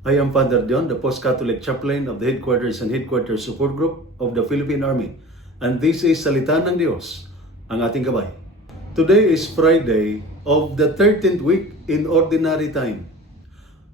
I am Father Dion, the Post-Catholic Chaplain of the Headquarters and Headquarters Support Group of the Philippine Army. And this is Salita ng Diyos, ang ating gabay. Today is Friday of the 13th week in Ordinary Time.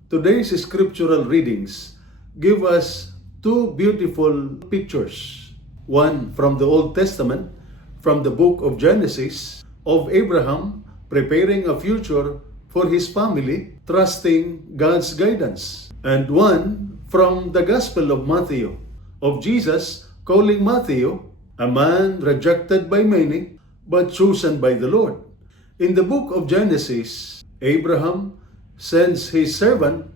Today's scriptural readings give us two beautiful pictures. One from the Old Testament, from the book of Genesis, of Abraham preparing a future for his family, trusting God's guidance. And one from the Gospel of Matthew, of Jesus calling Matthew a man rejected by many, but chosen by the Lord. In the book of Genesis, Abraham sends his servant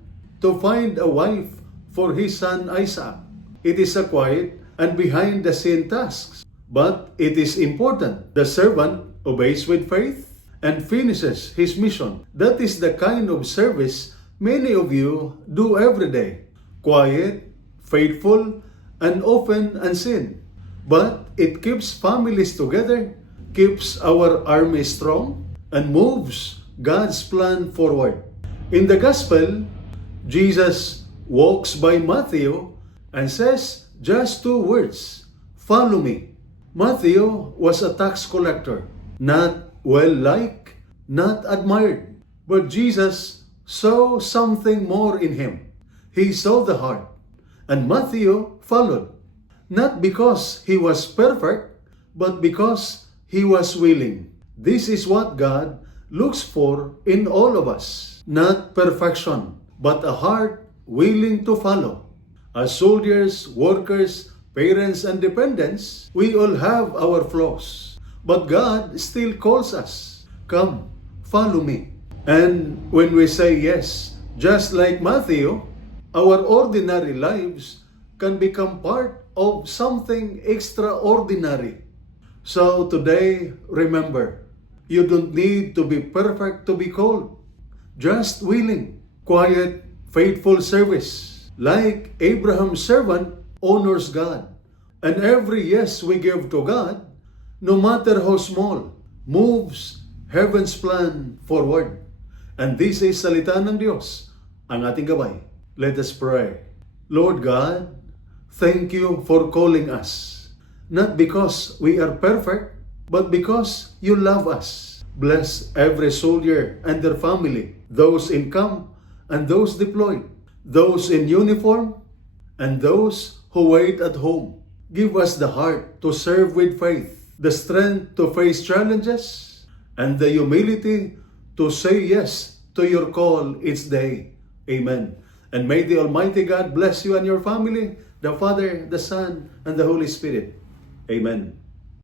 to find a wife for his son Isaac. It is a quiet and behind-the-scene task, but it is important. The servant obeys with faith and finishes his mission. That is the kind of service many of you do every day. Quiet, faithful, and often unseen. But it keeps families together, keeps our army strong, and moves God's plan forward. In the Gospel, Jesus walks by Matthew and says just two words, "Follow me." Matthew was a tax collector, not well-liked, not admired. But Jesus saw something more in him. He saw the heart. And Matthew followed. Not because he was perfect, but because he was willing. This is what God looks for in all of us. Not perfection, but a heart willing to follow. As soldiers, workers, parents, and dependents, we all have our flaws. But God still calls us, "Come, follow me." And when we say yes, just like Matthew, our ordinary lives can become part of something extraordinary. So today, remember, you don't need to be perfect to be called. Just willing, quiet, faithful service. Like Abraham's servant honors God. And every yes we give to God, no matter how small, moves heaven's plan forward. And this is Salita ng Diyos, ang ating gabay. Let us pray. Lord God, thank you for calling us. Not because we are perfect, but because you love us. Bless every soldier and their family, those in camp and those deployed, those in uniform and those who wait at home. Give us the heart to serve with faith, the strength to face challenges, and the humility to say yes to your call each day. Amen. And may the Almighty God bless you and your family, the Father, the Son, and the Holy Spirit. Amen.